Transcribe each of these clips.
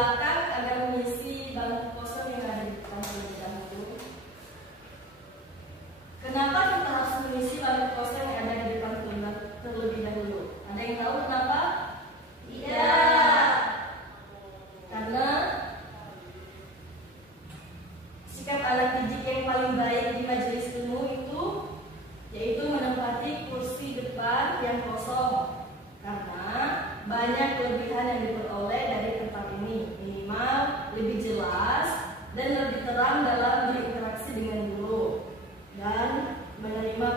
belakang agar mengisi bangku kosong yang ada di depan terlebih dahulu. Kenapa kita harus mengisi bangku kosong yang ada di depan terlebih dahulu? Ada yang tahu kenapa? Iya. Karena sikap anak didik yang paling baik di majelis ilmu itu yaitu menempati kursi depan yang kosong, karena banyak kelebihan yang diperoleh dari tempat ini. Minimal lebih jelas dan lebih terang dalam berinteraksi dengan guru dan menerima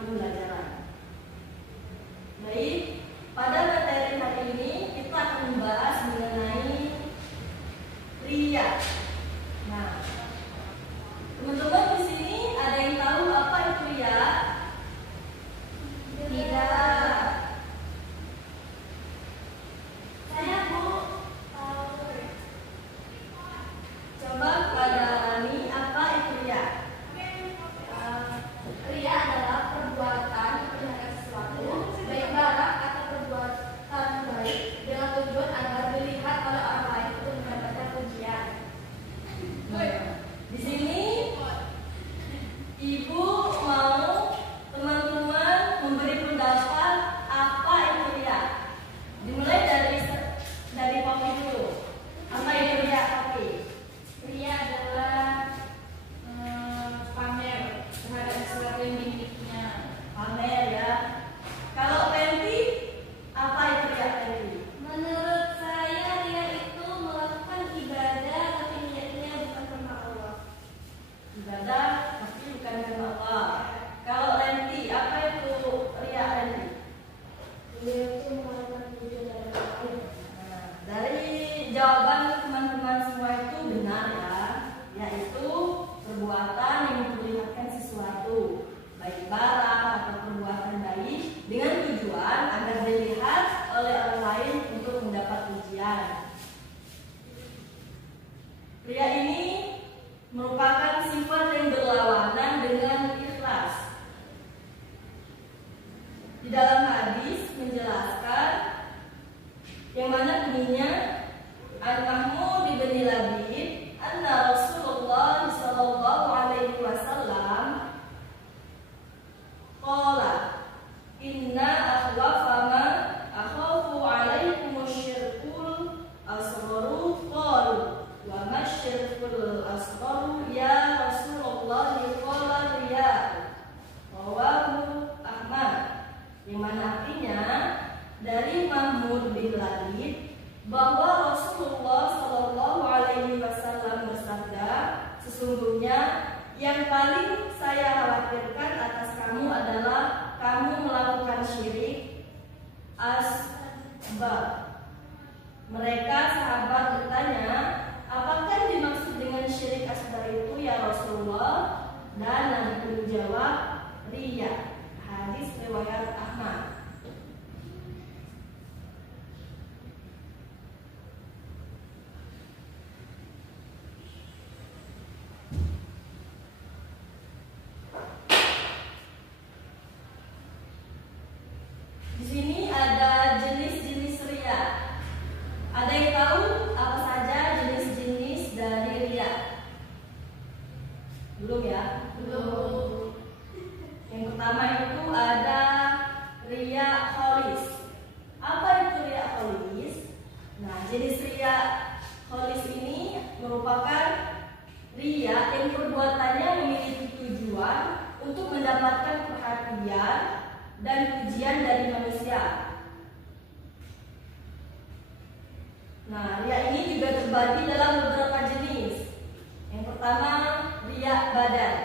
pembelajaran. Baik, pada materi hari ini kita akan membahas mengenai ria. Nah, teman-teman di sini ada yang tahu apa itu ria? Tidak. Saya Bu tahu. Coba pada Rani, apa itu ria? Ria adalah perbuatan memperlihatkan sesuatu, baik barang atau perbuatan baik, dengan tujuan agar dilihat oleh orang lain untuk mendapatkan pujian. Di sini Ibu mau teman-teman memberi pendapat apa itu ria. Dimulai dari Poppy dulu. Apa itu ria, Poppy? Ria adalah pamer terhadap sesuatu yang dimilikinya. Pamer ya. Kalau Penti, apa itu ria, Penti? Menurut saya ria itu melakukan ibadah tapi niatnya bukan karena Allah. Ibadah tapi bukan karena Allah. Kalau Lenti, apa itu ria, Lenti? Ria itu melakukan pujian dari orang lain. Nah, dari jawaban teman-teman semua itu benar ya, yaitu perbuatan yang memperlihatkan sesuatu, baik barang atau perbuatan baik, dengan tujuan agar dilihat oleh orang lain untuk mendapat pujian. Ria ini merupakan sifat yang berlawanan dengan ikhlas. Di dalam hadis menjelaskan yang mana bunyinya An-Mahmud bin Labid anna Rasulullah sallallahu alaihi wasallam qala inna akhwafa ma akhafu alaikum syirkul asgharu qalu wa masyirkul asgharu ya Rasulullah qala riya rawahu Ahmad, yang mana artinya dari Mahmud bin Labid bahwa Rasulullah Shallallahu Alaihi Wasallam bersabda, sesungguhnya yang paling saya khawatirkan atas kamu adalah kamu melakukan syirik asbab. Mereka sahabat bertanya, apakah dimaksud dengan syirik asbar itu ya Rasulullah? Dan Nabi pun menjawab, ria. Hadis riwayat Ahmad. Di sini ada jenis-jenis ria. Ada yang tahu apa saja jenis-jenis dari ria? Belum ya? Belum. Yang pertama itu ada ria kholis. Apa itu ria kholis? Nah, jenis ria kholis ini merupakan ria yang perbuatannya memiliki tujuan untuk mendapatkan perhatian dan pujian dari manusia. Nah, ria ini juga terbagi dalam beberapa jenis. Yang pertama, ria badan.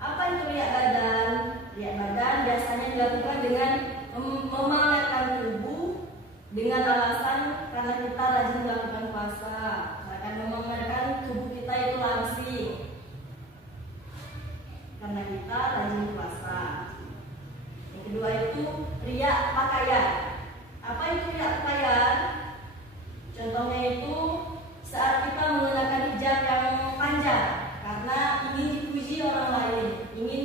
Apa itu ria badan? Ria badan biasanya dilakukan dengan memamerkan tubuh dengan alasan karena kita rajin melakukan puasa, akan memamerkan tubuh kita itu langsing karena kita rajin puasa. Yang kedua itu ria pakaian. Apa itu ria pakaian? Contohnya itu saat kita mengenakan hijab yang panjang karena ingin dipuji orang lain, ingin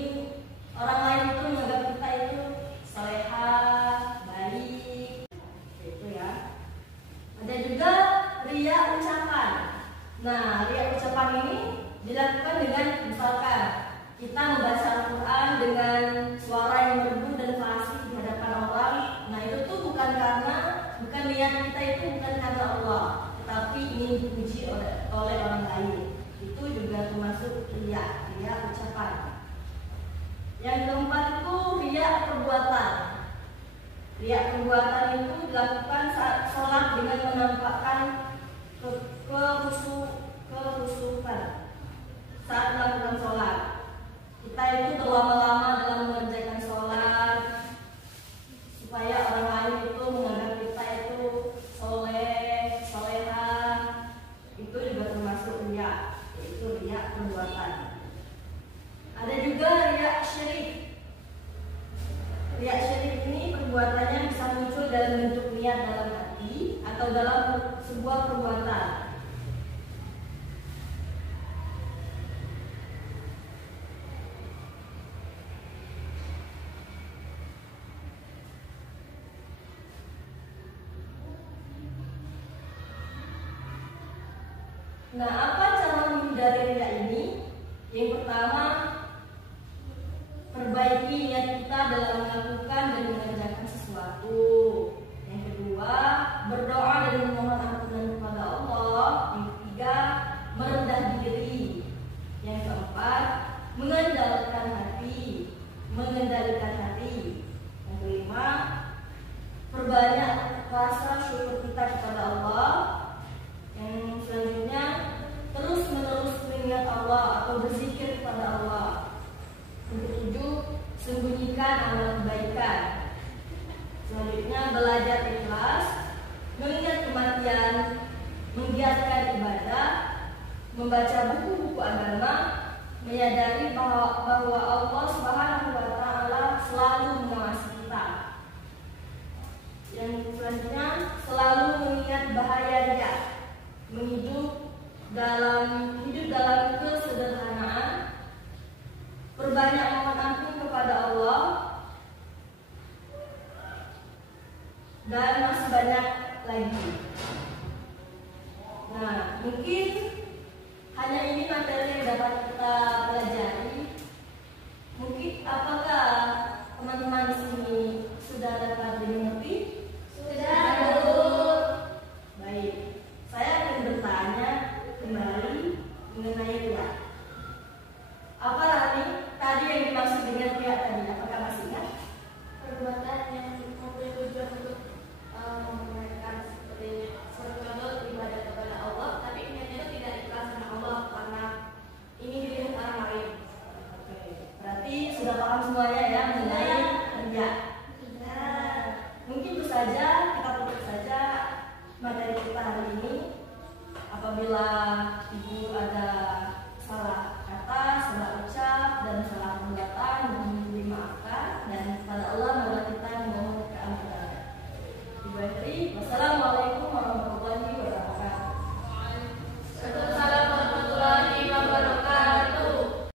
orang lain itu menganggap kita itu soleha, baik, gitu ya. Ada juga ria ucapan. Nah, ria ucapan ini dilakukan dengan misalkan kita membaca Al-Quran dengan suara yang merdu dan fasih di hadapan orang. Nah, itu tuh bukan niat kita itu bukan karena Allah, tetapi ingin dipuji oleh orang lain. Itu juga termasuk ria ucapan. Yang keempat itu ria perbuatan. Ria perbuatan itu dilakukan saat sholat dengan menampakkan kehusukan saat melakukan sholat. Kita itu berlama-lama dalam mengerjakan sholat supaya orang lain itu menganggap kita itu soleh, solehah. Itu juga termasuk ria, yaitu ria perbuatan. Ada juga ria syirik. Ria syirik ini perbuatannya bisa muncul dalam bentuk niat dalam hati atau dalam sebuah perbuatan. Nah, apa cara menghindari ria ini? Yang pertama, perbaiki niat kita dalam melakukan dan mengerjakan sesuatu. Yang kedua, berdoa dan memohon ampunan kepada Allah. Yang ketiga, merendah diri. Yang keempat, mengendalikan hati. Yang kelima, perbanyak rasa syukur kita kepada Allah. Yang selanjutnya, terus-menerus mengingat Allah atau berzikir kepada Allah. Yang ketujuh, sembunyikan amal kebaikan. Selanjutnya, belajar ikhlas, mengingat kematian, menggiatkan ibadah, membaca buku-buku agama, menyadari bahwa Allah Subhanahu wa Ta'ala selalu mengawasi kita. Yang selanjutnya, selalu mengingat bahaya ria, hidup dalam kesederhanaan, perbanyak mohon ampun kepada Allah, dan masih banyak lagi. Nah, mungkin hanya ini materi yang dapat kita pelajari. Mungkin apakah teman-teman di sini sudah dapat dimengerti?